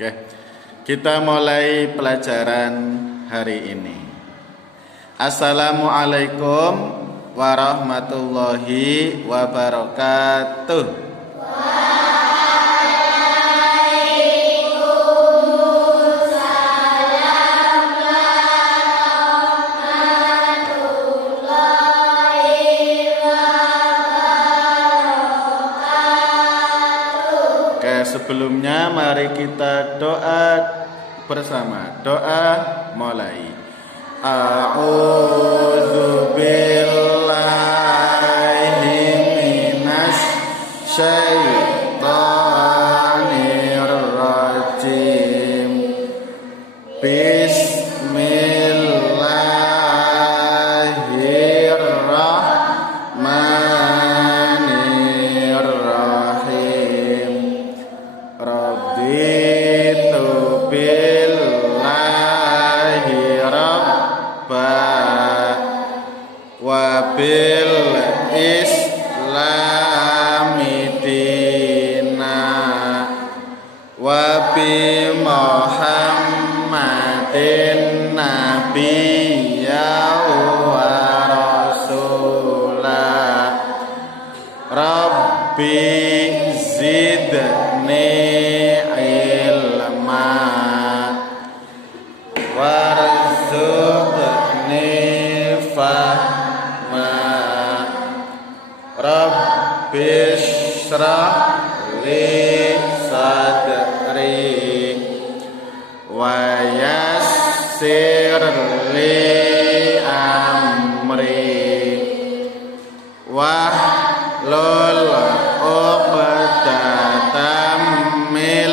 Oke, kita mulai pelajaran hari ini. Assalamualaikum warahmatullahi wabarakatuh. Sebelumnya mari kita doa bersama. Doa mulai. A'udzu billahi minasy syaithanir rajim. Raditu billahi rabba wa bil islami dina wa bi muhammadin nabiyya wa rasulah. Rabbi zidni warzuqni fahma. Rabbi shrah li sadri wa yassir li amri wahlul 'uqdatam min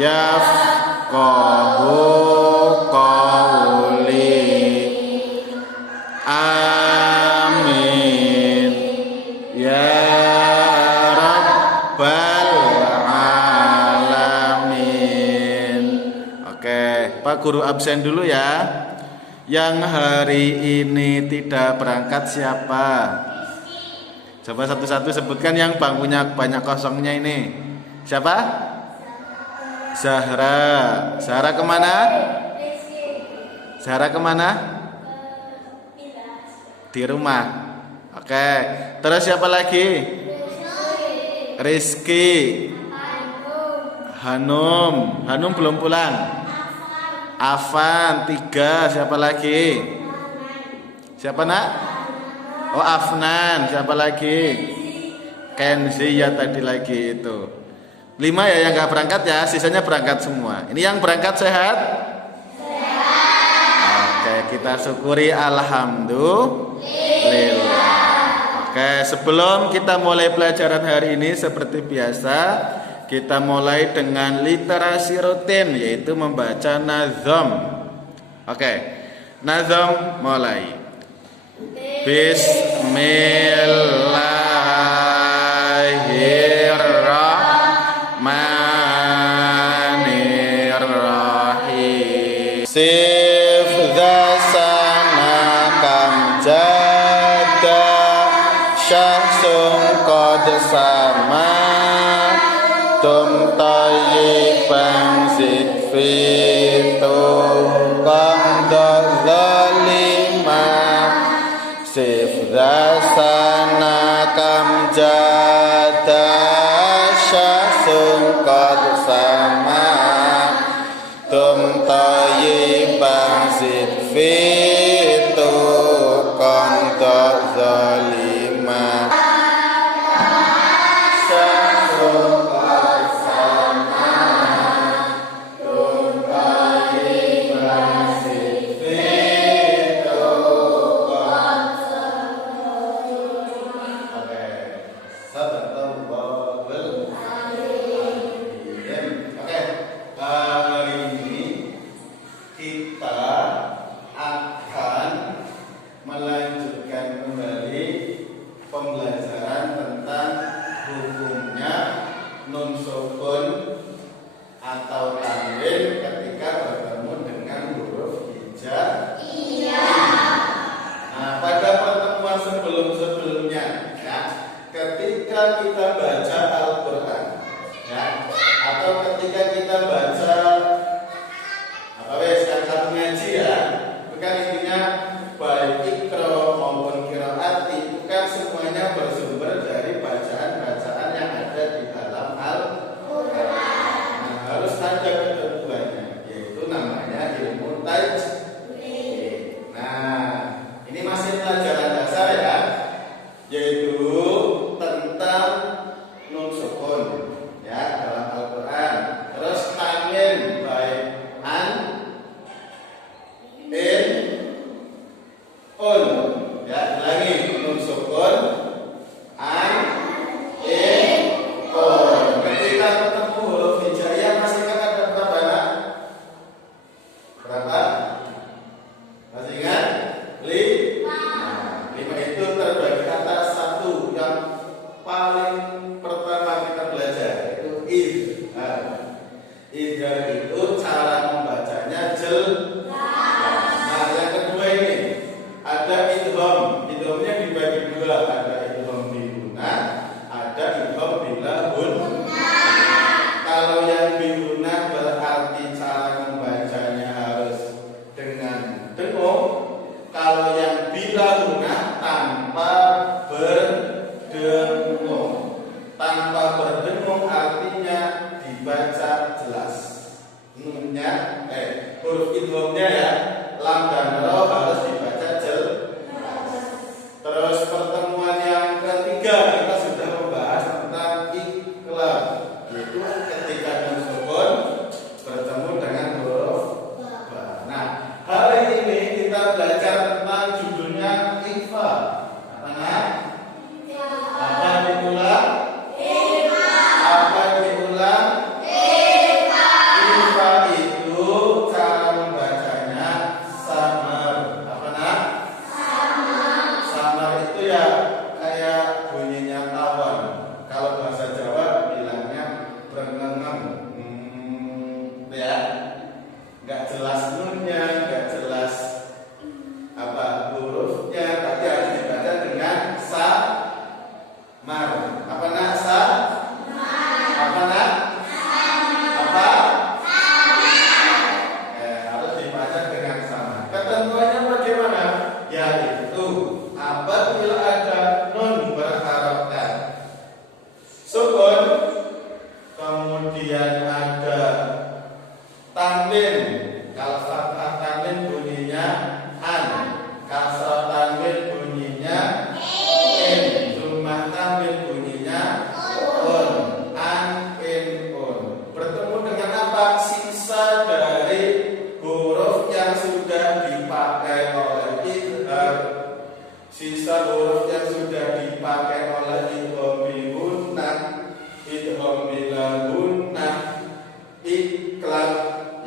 yafqahu qawli. Amin ya rabbal alamin. Oke, Pak Guru absen dulu ya. Yang hari ini tidak berangkat siapa? Coba satu-satu sebutkan yang bangkunya banyak kosongnya ini. Siapa? Zahra. Zahra kemana? Zahra kemana? Di rumah. Oke. Terus siapa lagi? Rizky. Hanum. Hanum belum pulang. Afan. 3. Siapa lagi? Siapa nak? Oh, Afnan. Siapa lagi? Kenzi ya tadi lagi itu. 5 ya yang gak berangkat ya, sisanya berangkat semua. Ini yang berangkat sehat? Sehat. Oke, kita syukuri alhamdulillah. Oke, sebelum kita mulai pelajaran hari ini seperti biasa, kita mulai dengan literasi rutin, yaitu membaca nazam. Oke, nazam mulai. Bismillahirrahmanirrahim. Sif dasana kam jada syahsum qad sama tum tayyiban zidfitu qanda zalima. Sif dasana kam jada syahsum qad sama tum tayyiban zidfitu qanda zalima. Pembelajaran tentang hukumnya nun sukun atau tanwin ketika bertemu dengan huruf hija. Iya. Nah, pada pertemuan sebelumnya ya, ketika kita baca huruf yang sudah dipakai oleh idgham bil gunnah, idgham bil gunnah, iqlab,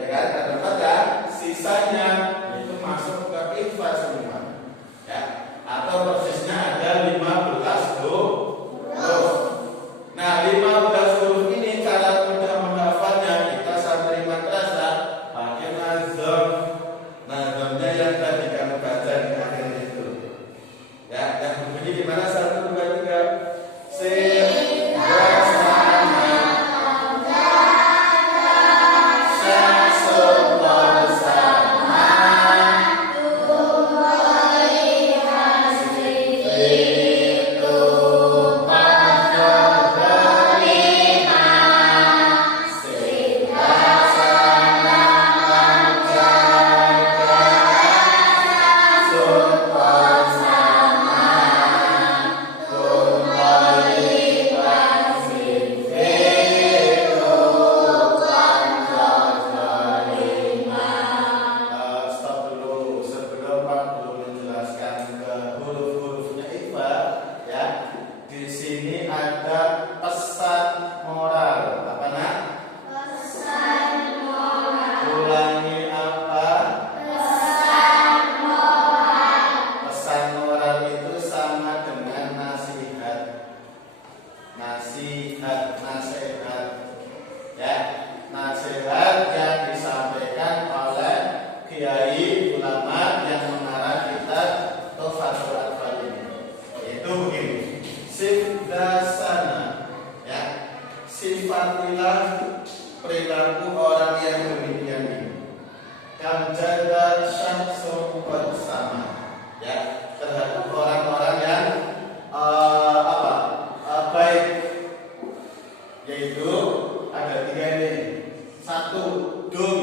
ya kan? Ada pada sisanya itu masuk ke ikhfa semua. Ya. Atau persisnya ada 15 huruf. Nah, 15 huruf ini cara mudah menghafalnya kita santri madrasah pakai nazam. Nazamnya yang tadi kamu baca di akhir itu. Ya, yang berbunyi gimana? 1, 2, 3. Sifatilah perilaku orang yang demikian ini. Kamjada syahsun bersama, ya, terhadap orang-orang yang baik, yaitu ada 3 ini. 1, dum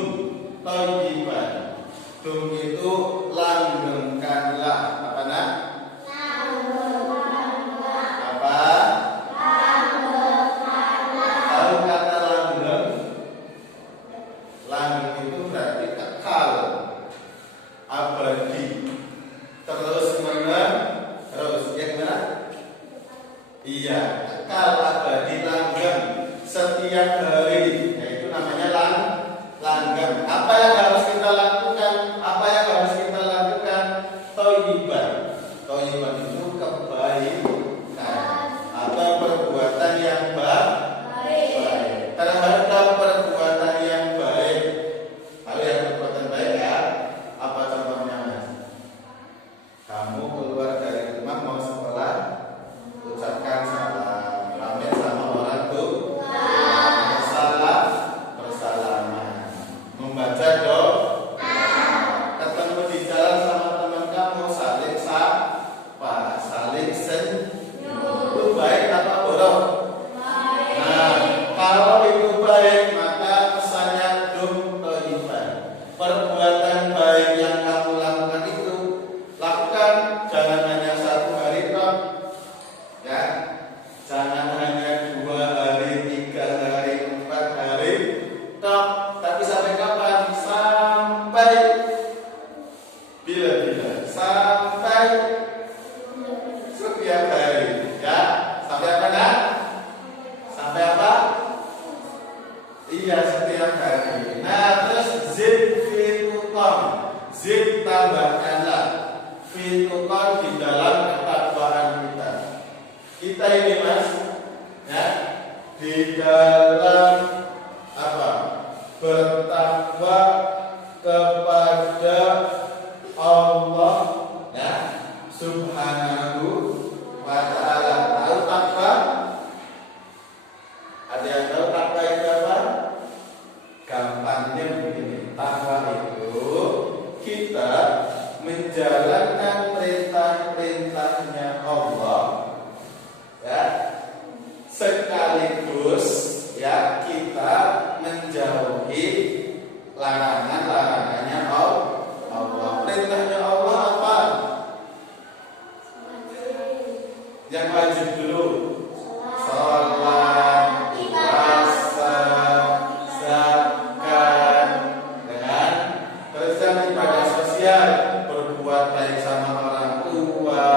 thayyiban. Dum itu langgengkanlah, apa nak? Iya, kekal abadi langgeng setiap hari, yaitu namanya langgeng. Apa yang harus kita lakukan? Apa yang harus kita lakukan? Thayyiban. Thayyiban itu kebaikan atau perbuatan yang baik. Terhadap perbuatan yang baik. Kalau yang perbuatan baik ya, apa contohnya, Mas? Kamu keluar dari rumah mau sekolah, ucapkan salam, pamit sama orang tua, bersalaman, membaca doa, ketemu di jalan sama teman kamu, saling sapa, saling senyum. Itu baik apa buruk? Nah, kalau itu baik, maka pesannya dum thayyiban. Perbuatan baik yang kamu lakukan itu lakukan, jangan hanya 1 hari toh. Ya, jangan hanya 2 hari, 3 hari, 4 hari, toh. Tapi sampai kapan? Sampai bila-bila. Sampai setiap hari. Ya, sampai apa nak? Sampai apa? Iya, setiap hari. Nah, terus zid fituqam. Zid tambahkanlah fituqam di dalam ketakwaan kita. Kita ini, Mas, ya, di dalam apa? Bertakwa kepada Allah, ya, Subhanahu wa ta'ala. Tahu takwa? Ada yang tahu takwa itu apa? Gampangnya begini. Takwa itu kita menjalankan perintah-perintahnya Allah, ya, sekaligus ya kita menjauhi larangan-larangannya Allah. Perintahnya Allah apa? Yang wajib dulu. Salat, puasa, zakat, dengan terus yang ibadah sosial, berbuat baik sama orang tua,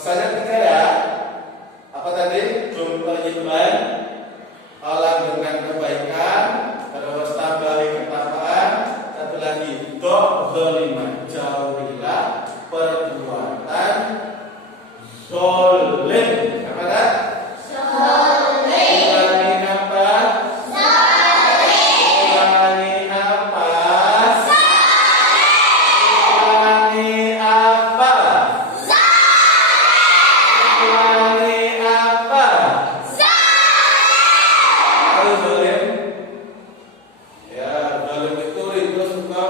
Pesannya 3 ya. Apa tadi? Jumlah alam dengan kebaikan, terus tambahi ketakwaan, satu lagi dzaliman, jauhilah perbuatan zalim. Apa dah? Zalim. Ulangi apa? Zalim. Ulangi apa? Zalim. Ulangi apa? Zalim. Ulangi apa? Zalim. Zalim. Ya, zalim itu suka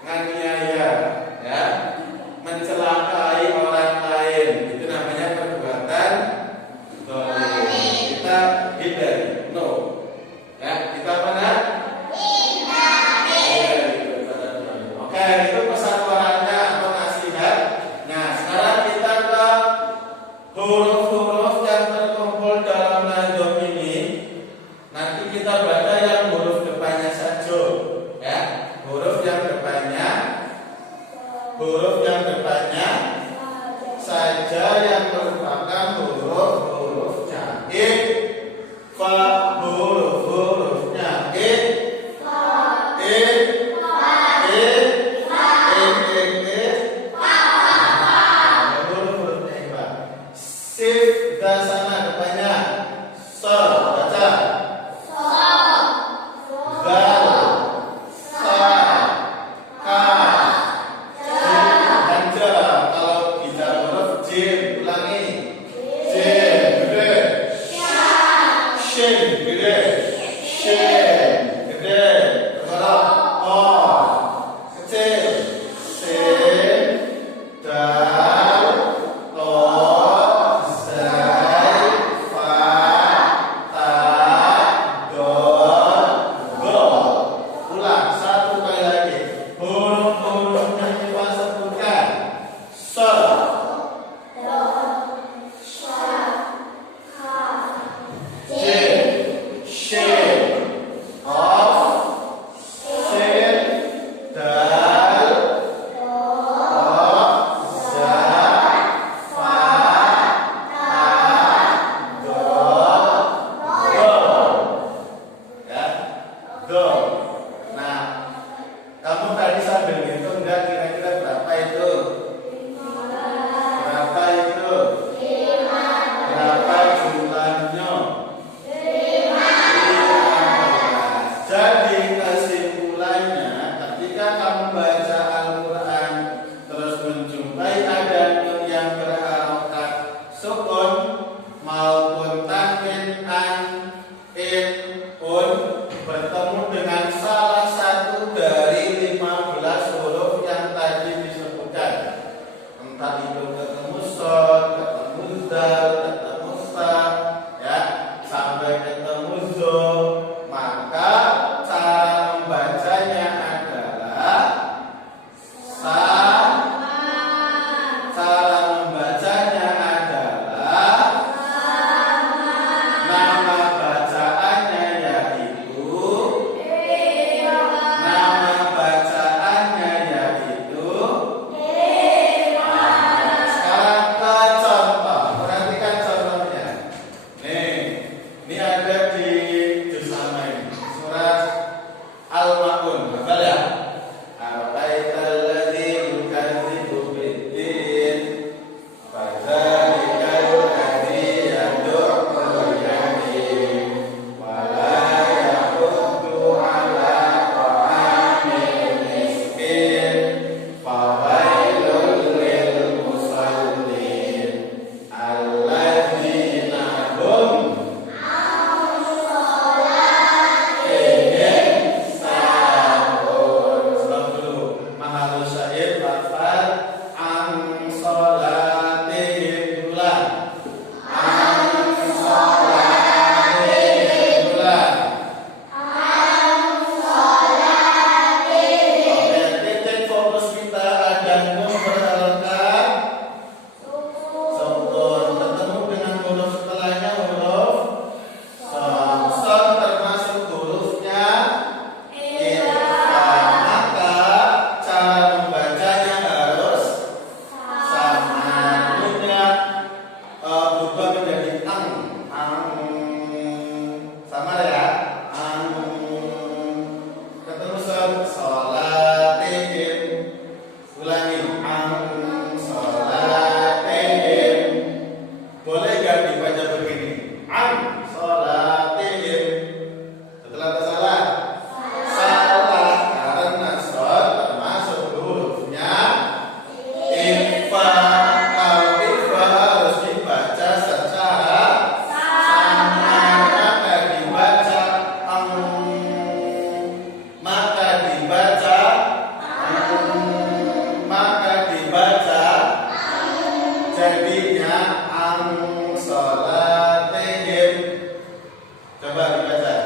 nganiaya, ya, mencelakai orang lain. Itu namanya perbuatan zalim. Kita hindari. No. Ya, kita mana? Hindari perbuatan zalim. Oke, itu pesan orangnya atau nasihat. Nah, sekarang kita ke huruf-huruf yang terkumpul dalam nazom ini. Nanti kita baca yang huruf depannya saja, ya. Huruf yang depannya saja yang merupakan huruf jaid. Fa huruf-hurufnya huruf-hurufnya iba. Sif dasana depannya so, baca. Zal, sa, ka, dan ja. Kalau bicara huruf jim, ulangi. Jim, gede. Shin, gede. Shin, gede. Terus o, kecil. Sin, dal, to, zai, fa, ta, dal, go. Ulang satu kali lagi. Huruf-hurufnya kita sebutkan. So, jim, shin, of, sin, dal, to, zai, fa, ta, dal, go. Ya, go. Nah, kamu tadi sambil ngitung enggak kira-kira berapa itu? Berapa itu? Berapa jumlahnya? 15. Jadi kesimpulannya, ketika kamu baca Al-Quran terus menjumpai ada nun yang berharokat sukun maupun tanwin an, in, un bertemu dengan salah satu dari 15 huruf yang tadi disebutkan, entah itu ketemu sod, ketemu dal, ketemu sa, ya, sampai ketemu zo, maka cara membacanya adalah sa. Cara membacanya adalah nama bacaannya yaitu sekarang ke contoh. Perhatikan jadinya salatihim. Coba dibaca.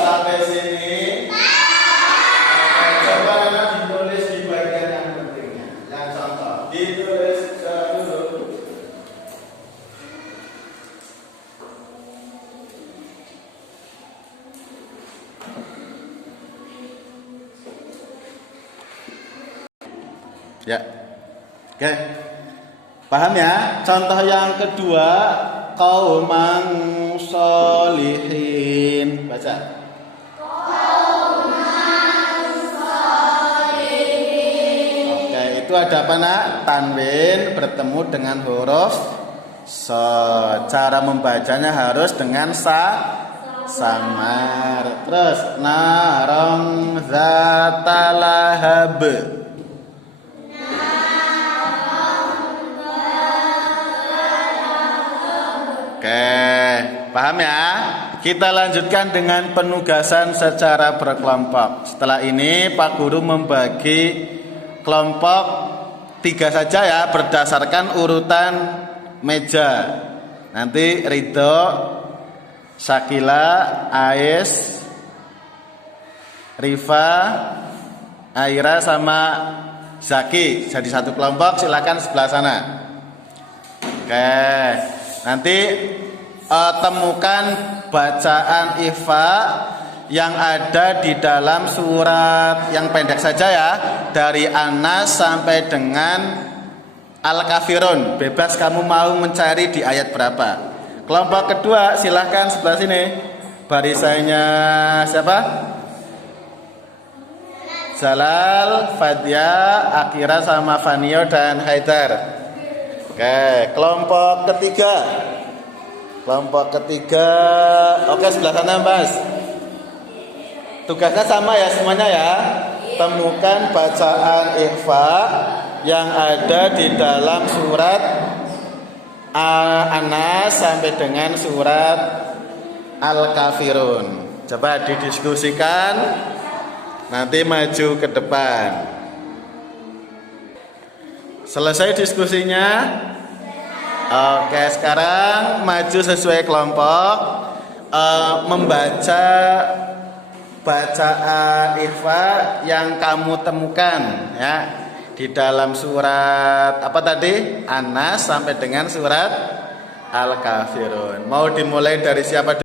Sampai sini. Coba ditulis di bagian yang pentingnya. Yang contoh ditulis dulu. Ya, oke, paham ya? Contoh yang kedua, qauman sholihin. Baca. Qauman sholihin. Oke, itu ada apa nak? Tanwin bertemu dengan huruf so. Cara membacanya harus dengan samar. Terus narong zatalahab. Oke, paham ya? Kita lanjutkan dengan penugasan secara berkelompok. Setelah ini Pak Guru membagi kelompok 3 saja ya, berdasarkan urutan meja. Nanti Ridho, Syakila, Ais, Rifa, Aira sama Zaki. Jadi satu kelompok, silakan sebelah sana. Oke. Nanti temukan bacaan ikhfa yang ada di dalam surat yang pendek saja ya, dari An-Nas sampai dengan Al-Kafirun. Bebas kamu mau mencari di ayat berapa. Kelompok kedua silahkan sebelah sini. Barisannya siapa? Jalal, Fadia, Akira sama Fanio dan Haidar. Oke, kelompok ketiga. Oke, sebelah sana Mas. Tugasnya sama ya semuanya ya. Temukan bacaan ikhfa yang ada di dalam surat An-Nas sampai dengan surat Al-Kafirun. Coba didiskusikan. Nanti maju ke depan. Selesai diskusinya? Oke, sekarang maju sesuai kelompok, membaca bacaan ikhfa yang kamu temukan ya di dalam surat apa tadi? An-Nas sampai dengan surat Al-Kafirun. Mau dimulai dari siapa?